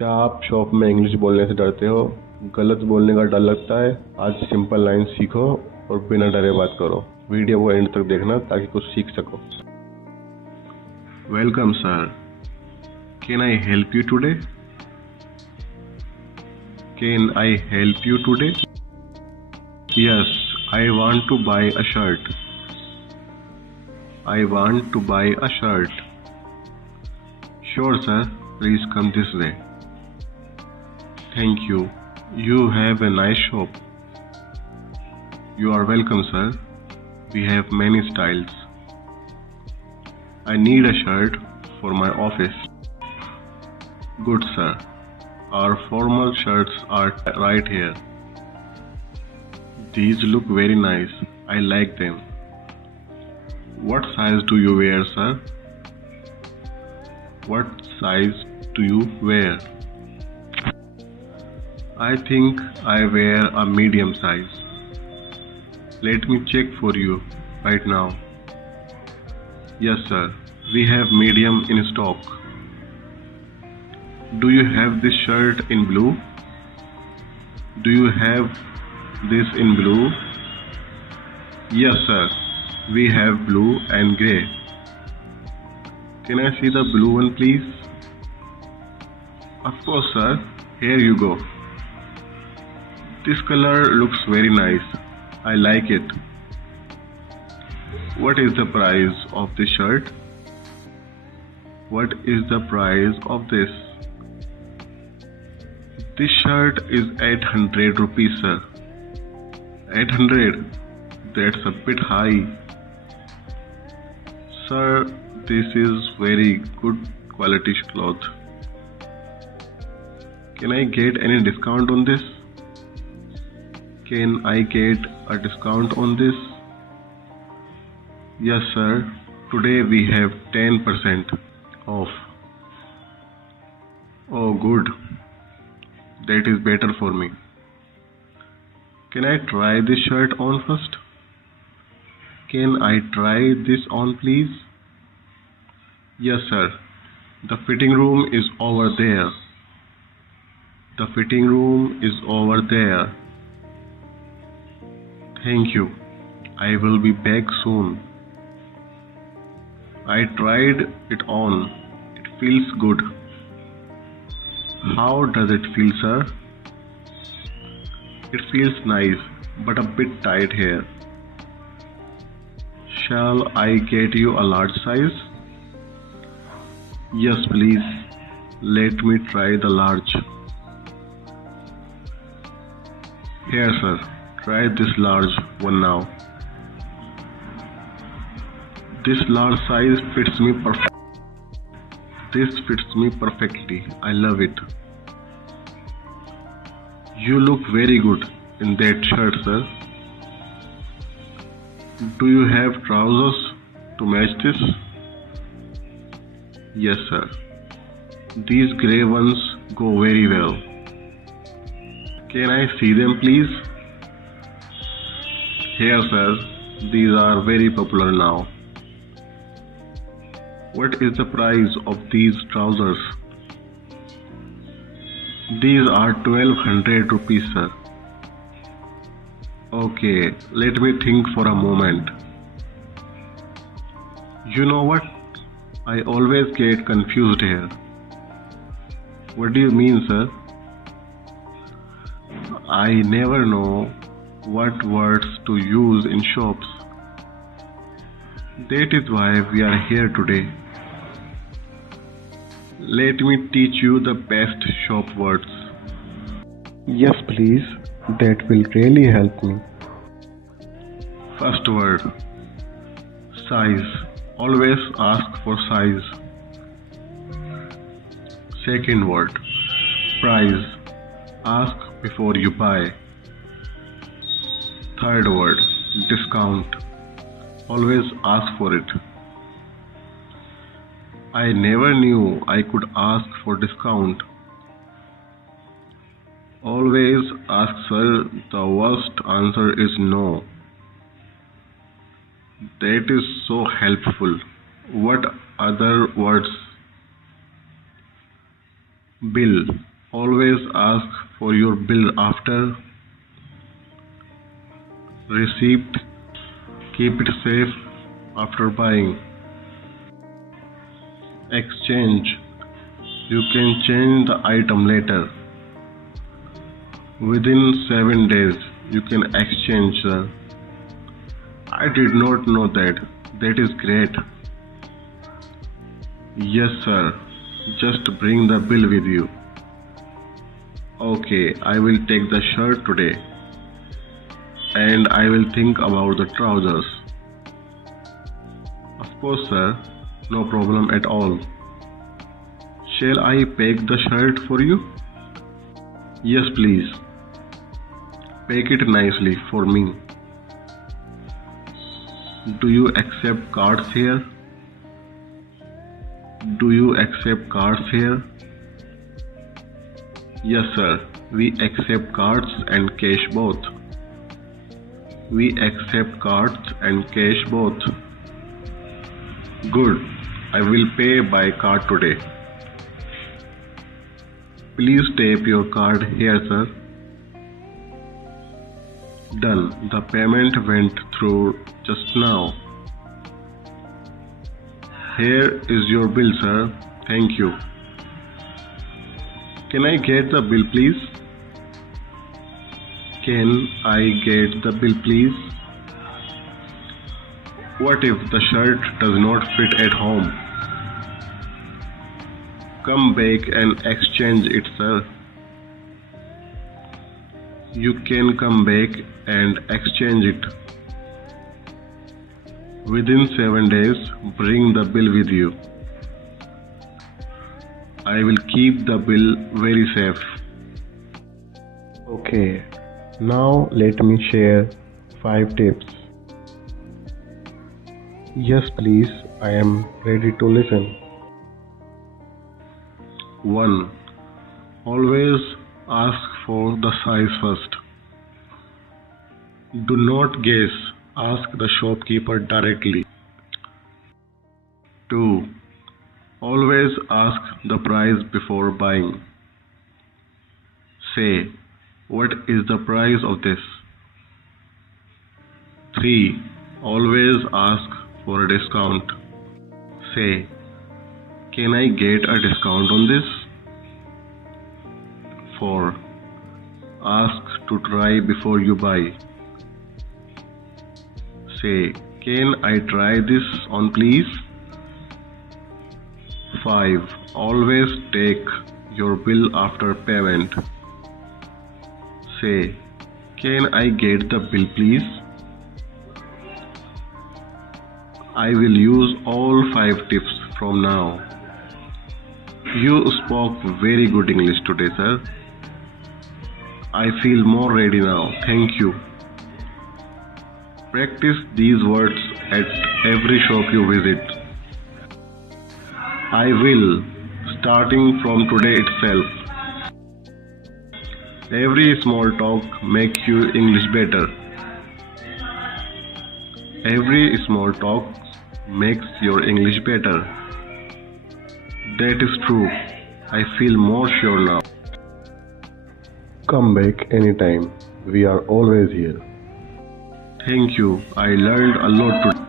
क्या आप शॉप में इंग्लिश बोलने से डरते हो? गलत बोलने का डर लगता है? आज सिंपल लाइन सीखो और बिना डरे बात करो। वीडियो को एंड तक देखना ताकि कुछ सीख सको। Welcome sir, can I help you today? Can I help you today? Yes, I want to buy a shirt. I want to buy a shirt. Sure sir, please come this way. Thank you. You have a nice shop. You are welcome sir. We have many styles. I need a shirt for my office. Good sir. Our formal shirts are right here. These look very nice. I like them. What size do you wear sir? What size do you wear? I think I wear a medium size. Let me check for you right now. Yes sir, we have medium in stock. Do you have this shirt in blue? Do you have this in blue? Yes sir, we have blue and grey. Can I see the blue one please? Of course sir, here you go. This color looks very nice. I like it. What is the price of this shirt? What is the price of this? This shirt is 800 rupees sir. 800? That's a bit high. Sir, this is very good quality cloth. Can I get any discount on this? Can I get a discount on this? Yes sir, today we have 10% off. Oh good, that is better for me. Can I try this shirt on first? Can I try this on please? Yes sir, the fitting room is over there. The fitting room is over there. Thank you. I will be back soon. I tried it on. It feels good. How does it feel sir? It feels nice, but a bit tight here. Shall I get you a large size? Yes please, let me try the large. Here sir, try this large one now. This large size fits me perfect. This fits me perfectly. I love it. You look very good in that shirt sir. Do you have trousers to match this? Yes sir, these grey ones go very well. Can I see them please? Here sir, these are very popular now. What is the price of these trousers? These are 1200 rupees sir. Okay, let me think for a moment. You know what? I always get confused here. What do you mean sir? I never know what words to use in shops. That is why we are here today. Let me teach you the best shop words. Yes please, that will really help me. First word, size. Always ask for size. Second word, price. Ask before you buy. Third word, discount. Always ask for it. I never knew I could ask for discount. Always ask sir. The worst answer is no. That is so helpful. What other words? Bill. Always ask for your bill after receipt. Keep it safe after buying. Exchange. You can change the item later. Within 7 days, you can exchange, sir. I did not know that. That is great. Yes, sir. Just bring the bill with you. Okay, I will take the shirt today. And I will think about the trousers. Of course, sir. No problem at all. Shall I pack the shirt for you? Yes, please. Pack it nicely for me. Do you accept cards here? Do you accept cards here? Yes, sir. We accept cards and cash both. We accept cards and cash both. Good. I will pay by card today. Please tap your card here, sir. Done. The payment went through just now. Here is your bill, sir. Thank you. Can I get the bill, please? Can I get the bill, please? What if the shirt does not fit at home? Come back and exchange it, sir. You can come back and exchange it. Within 7 days, bring the bill with you. I will keep the bill very safe. Okay, now let me share 5 tips. Yes, please, I am ready to listen. 1. Always ask for the size first. Do not guess, ask the shopkeeper directly. 2. Always ask the price before buying. Say, what is the price of this? 3. Always ask for a discount. Say, can I get a discount on this? 4. Ask to try before you buy. Say, can I try this on please? 5. Always take your bill after payment. Say, can I get the bill please? I will use all 5 tips from now. You spoke very good English today, sir. I feel more ready now. Thank you. Practice these words at every shop you visit. I will, starting from today itself. Every small talk makes you English better. Every small talk makes your English better. That is true. I feel more sure now. Come back anytime. We are always here. Thank you. I learned a lot today.